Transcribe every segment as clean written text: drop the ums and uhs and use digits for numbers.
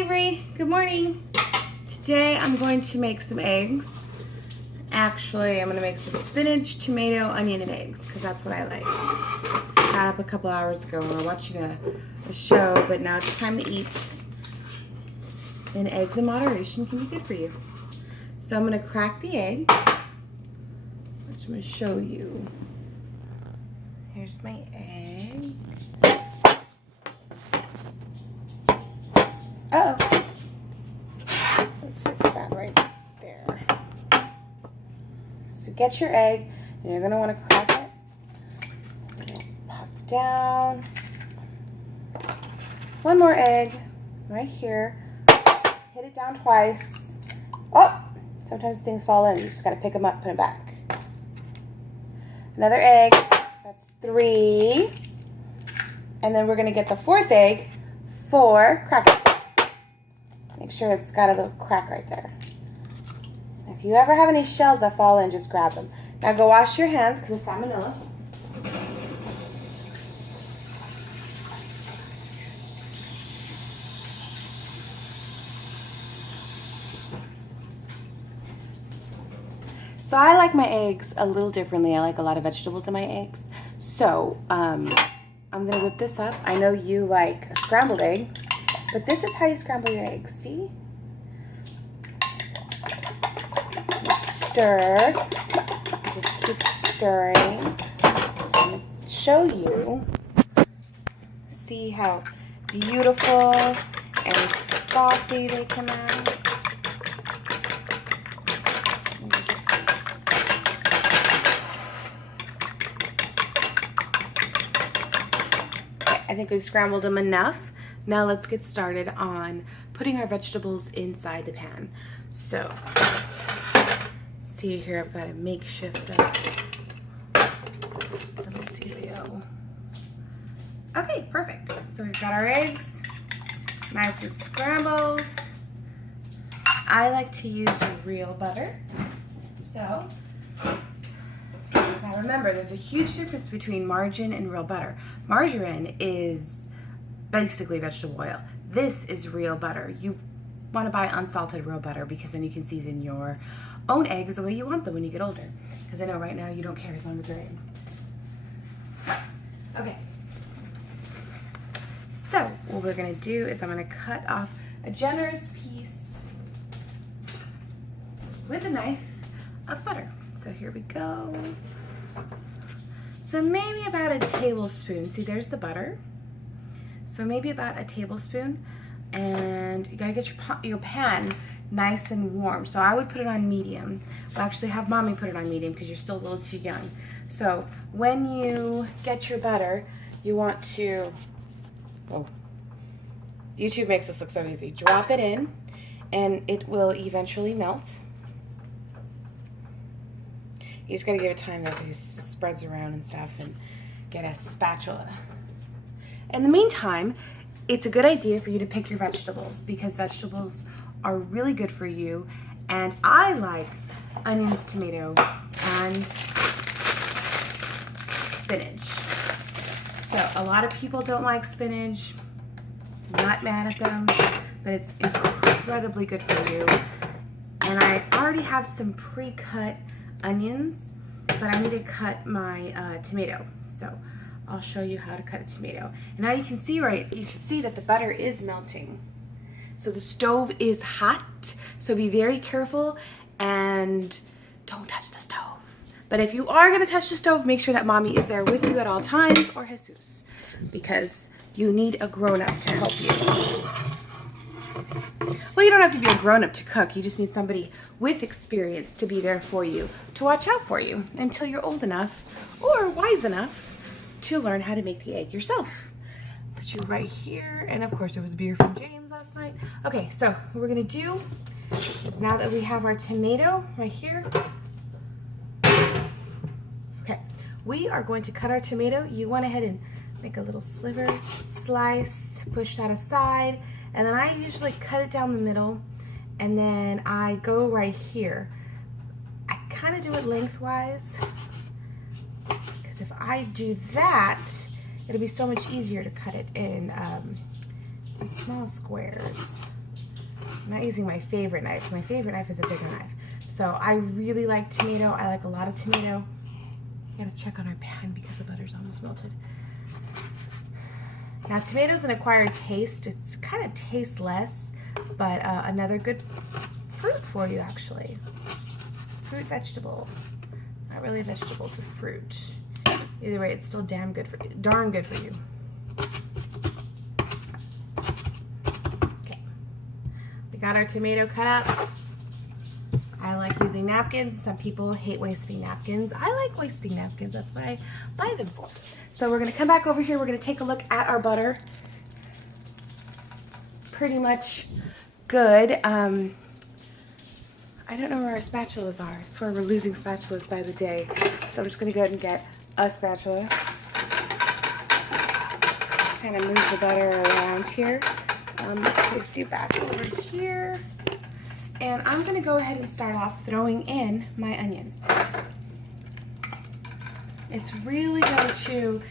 Avery, good morning. Today I'm going to make some eggs. Actually, I'm going to make some spinach, tomato, onion, and eggs because that's what I like. Got up a couple hours ago and we're watching a show, but now it's time to eat. And eggs in moderation can be good for you. So I'm going to crack the egg, which I'm going to show you. Here's my egg. Uh-oh. Let's fix that right there. So get your egg, and you're going to want to crack it. Pop down. One more egg right here. Hit it down twice. Oh! Sometimes things fall in. You just got to pick them up, put them back. Another egg. That's 3. And then we're going to get the 4th egg for cracking. Make sure it's got a little crack right there. If you ever have any shells that fall in, just grab them. Now go wash your hands because of salmonella. So I like my eggs a little differently. I like a lot of vegetables in my eggs. So I'm going to whip this up. I know you like a scrambled egg. But this is how you scramble your eggs, see? You stir. Just keep stirring. I'm going to show you. See how beautiful and frothy they come out. Okay, I think we've scrambled them enough. Now let's get started on putting our vegetables inside the pan. So let's see here, I've got a makeshift Let's Okay, perfect. So we've got our eggs, nice and scrambled. I like to use real butter. So now remember, there's a huge difference between margarine and real butter. Margarine is basically vegetable oil. This is real butter. You want to buy unsalted real butter because then you can season your own eggs the way you want them when you get older. Because I know right now you don't care as long as they're eggs. Okay. So what we're going to do is I'm going to cut off a generous piece with a knife of butter. So here we go. So maybe about a tablespoon. See, there's the butter. So maybe about a tablespoon, and you gotta get your pan nice and warm. So I would put it on medium. Well, actually have mommy put it on medium because you're still a little too young. So when you get your butter, you want to, oh, YouTube makes this look so easy. Drop it in, and it will eventually melt. You just gotta give it time though because it spreads around and stuff, and get a spatula. In the meantime, it's a good idea for you to pick your vegetables because vegetables are really good for you. And I like onions, tomato, and spinach. So a lot of people don't like spinach. I'm not mad at them, but it's incredibly good for you. And I already have some pre-cut onions, but I need to cut my tomato. So I'll show you how to cut a tomato. And now you can see that the butter is melting. So the stove is hot, so be very careful and don't touch the stove. But if you are gonna touch the stove, make sure that mommy is there with you at all times, or Jesus, because you need a grown-up to help you. Well, you don't have to be a grown-up to cook. You just need somebody with experience to be there for you, to watch out for you until you're old enough or wise enough to learn how to make the egg yourself. Put you right here, and of course there was beer from James last night. Okay, so what we're gonna do is now that we have our tomato right here, okay, we are going to cut our tomato. You went ahead and make a little sliver, slice, push that aside, and then I usually cut it down the middle, and then I go right here. I kind of do it lengthwise. If I do that, it'll be so much easier to cut it in small squares. I'm not using my favorite knife. My favorite knife is a bigger knife. So I really like tomato. I like a lot of tomato. Gotta check on our pan because the butter's almost melted. Now tomato's an acquired taste. It's kind of tasteless, but another good fruit for you actually. Fruit vegetable. Not really a vegetable, it's a fruit. Either way, it's still darn good for you. Okay, we got our tomato cut up. I like using napkins. Some people hate wasting napkins. I like wasting napkins. That's what I buy them for. So we're gonna come back over here. We're gonna take a look at our butter. It's pretty much good. I don't know where our spatulas are. I swear we're losing spatulas by the day. So I'm just gonna go ahead and get a spatula. Kind of move the butter around here. Place you back over here. And I'm gonna go ahead and start off throwing in my onion. It's really going to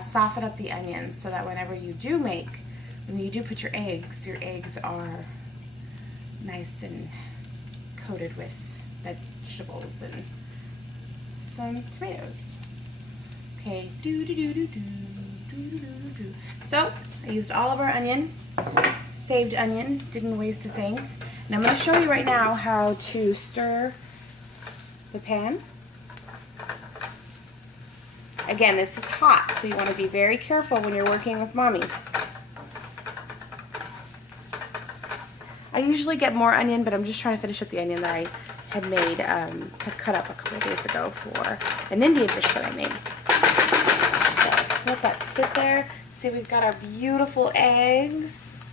soften up the onions so that whenever you do when you do put your eggs are nice and coated with vegetables and some tomatoes. Okay, So I used all of our onion, saved onion, didn't waste a thing. And I'm going to show you right now how to stir the pan. Again, this is hot, so you want to be very careful when you're working with mommy. I usually get more onion, but I'm just trying to finish up the onion that I had made, had cut up a couple of days ago for an Indian dish that I made. So let that sit there. See, we've got our beautiful eggs,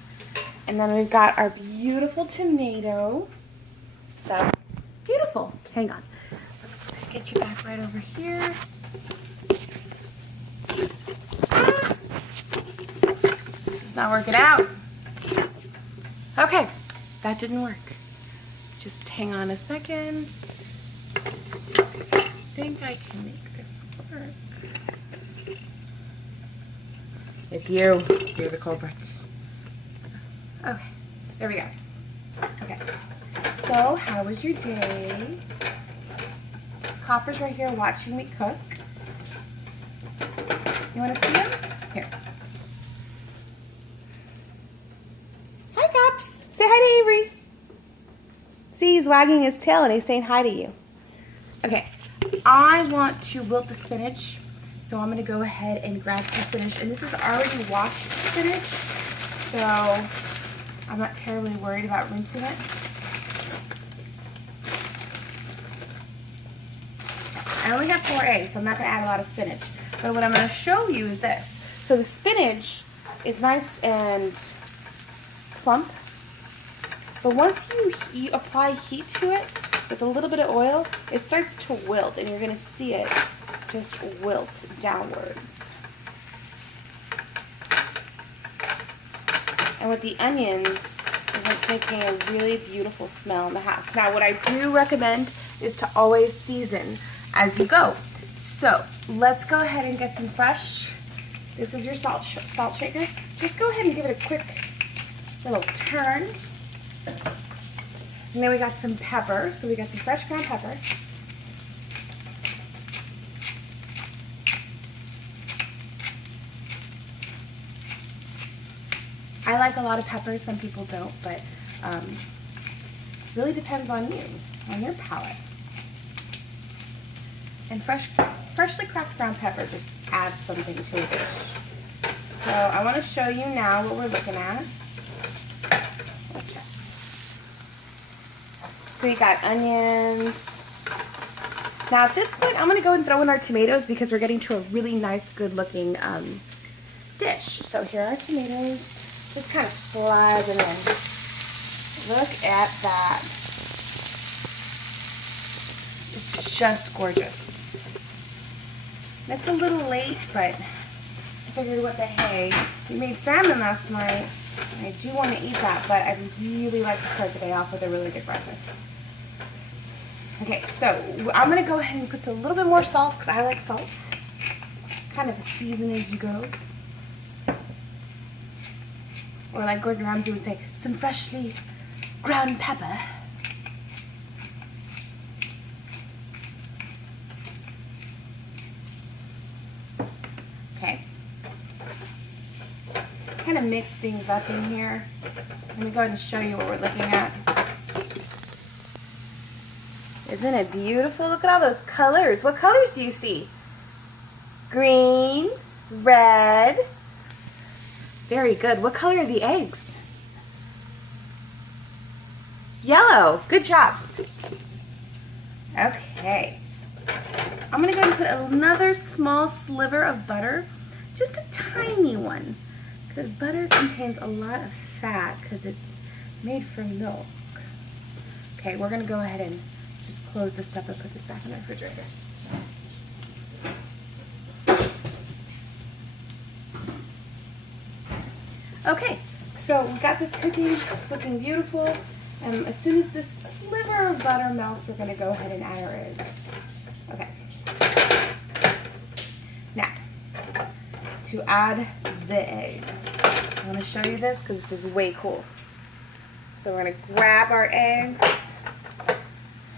and then we've got our beautiful tomato. So beautiful. Hang on. Let's get you back right over here. This is not working out. Okay, that didn't work. Just hang on a second. I think I can make this work. It's you. You're the culprit. Okay, there we go. Okay, so how was your day? Hopper's right here watching me cook. You want to see him? Here. Hi, Cops. Say hi to Avery. See, he's wagging his tail and he's saying hi to you. Okay, I want to wilt the spinach, so I'm going to go ahead and grab some spinach. And this is already washed spinach, so I'm not terribly worried about rinsing it. I only have 4 eggs, so I'm not going to add a lot of spinach. But what I'm going to show you is this. So the spinach is nice and plump, but once you apply heat to it with a little bit of oil, it starts to wilt, and you're going to see it just wilt downwards. And with the onions, it's making a really beautiful smell in the house. Now, what I do recommend is to always season as you go. So let's go ahead and get some fresh. This is your salt shaker. Just go ahead and give it a quick little turn. And then we got some pepper. So we got some fresh ground pepper. I like a lot of pepper. Some people don't, but really depends on you, on your palate. And freshly cracked ground pepper just adds something to a dish. So I want to show you now what we're looking at. Okay. So you got onions. Now at this point, I'm going to go and throw in our tomatoes because we're getting to a really nice, good-looking dish. So here are our tomatoes. Just kind of slide them in. Look at that. It's just gorgeous. It's a little late, but I figured what the hey. We made salmon last night, and I do want to eat that, but I'd really like to start the day off with a really good breakfast. Okay, so I'm going to go ahead and put a little bit more salt, because I like salt. Kind of a season as you go. or like Gordon Ramsay would say, some freshly ground pepper. Okay. Kind of mix things up in here. Let me go ahead and show you what we're looking at. Isn't it beautiful? Look at all those colors. What colors do you see? Green, red. Very good. What color are the eggs? Yellow. Good job. Okay. I'm going to go and put another small sliver of butter, just a tiny one, because butter contains a lot of fat because it's made from milk. Okay, we're going to go ahead and just close this up and put this back in the refrigerator. Okay, so we got this cooking. It's looking beautiful. And as soon as this sliver of butter melts, we're going to go ahead and add our eggs. Okay. Now, to add the eggs, I want to show you this because this is way cool. So we're going to grab our eggs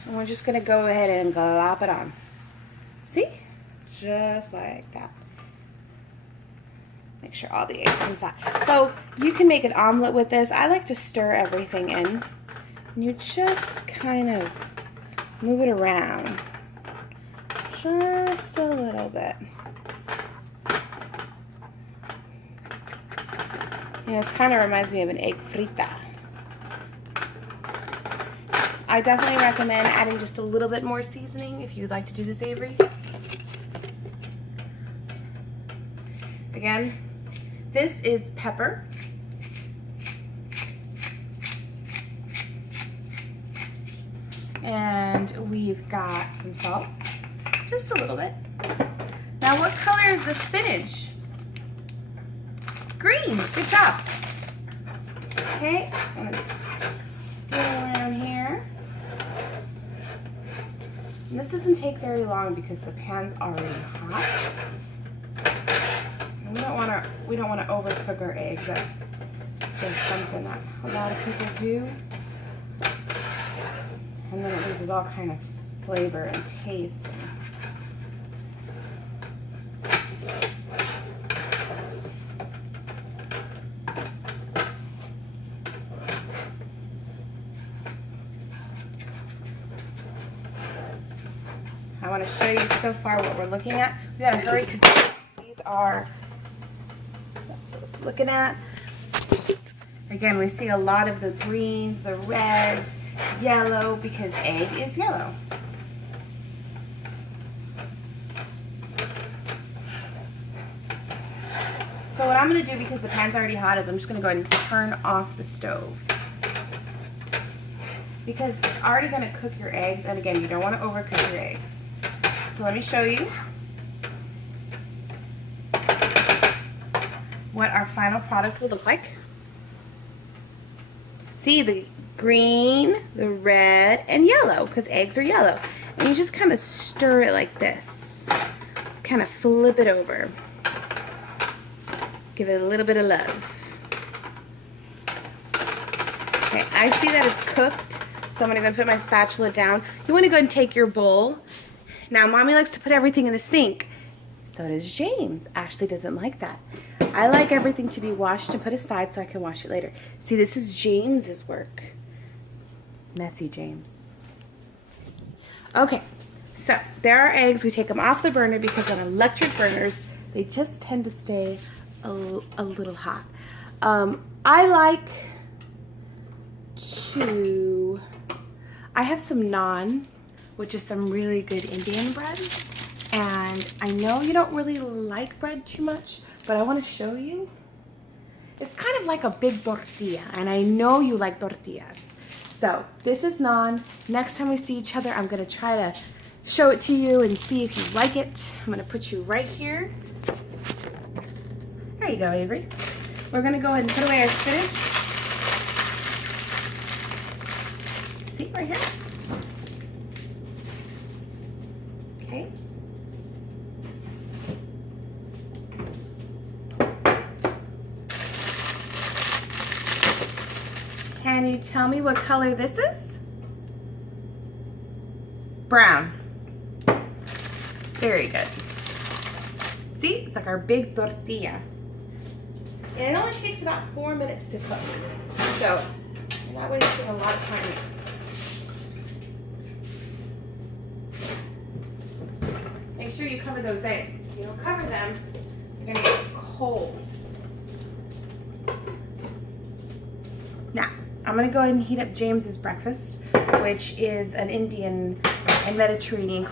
and we're just going to go ahead and glop it on. See? Just like that. Make sure all the eggs comes out. So you can make an omelet with this. I like to stir everything in. And you just kind of move it around. Just a little bit. You know, this kind of reminds me of an egg frita. I definitely recommend adding just a little bit more seasoning if you'd like to do this, Avery. Again, this is pepper. And we've got some salt, just a little bit. Now, what color is the spinach? Green. Good job. Okay, I'm going to stir around here. And this doesn't take very long because the pan's already hot. And we don't want to overcook our eggs. That's just something that a lot of people do. And then it loses all kind of flavor and taste. I want to show you so far what we're looking at. We gotta hurry because these are, that's what we're looking at. Again, we see a lot of the greens, the reds, yellow, because egg is yellow. So what I'm going to do, because the pan's already hot, is I'm just going to go ahead and turn off the stove. Because it's already going to cook your eggs, and again, you don't want to overcook your eggs. So let me show you what our final product will look like. See the green, the red, and yellow, because eggs are yellow. And you just kind of stir it like this. Kind of flip it over. Give it a little bit of love. Okay, I see that it's cooked, so I'm going to go and put my spatula down. You want to go and take your bowl. Now, Mommy likes to put everything in the sink. So does James. Ashley doesn't like that. I like everything to be washed and put aside so I can wash it later. See, this is James's work. Messy James. Okay, so there are eggs. We take them off the burner because on electric burners, they just tend to stay a little hot. I like to, I have some naan, which is some really good Indian bread. And I know you don't really like bread too much, but I want to show you. It's kind of like a big tortilla, and I know you like tortillas. So this is naan. Next time we see each other, I'm going to try to show it to you and see if you like it. I'm going to put you right here. There you go, Avery. We're going to go ahead and put away our spinach. See, right here. Okay. Can you tell me what color this is? Brown. Very good. See, it's like our big tortilla. And it only takes about 4 minutes to cook. So you're not wasting a lot of time. Make sure you cover those eggs. If you don't cover them, they're gonna get cold. Now, I'm gonna go ahead and heat up James's breakfast, which is an Indian and Mediterranean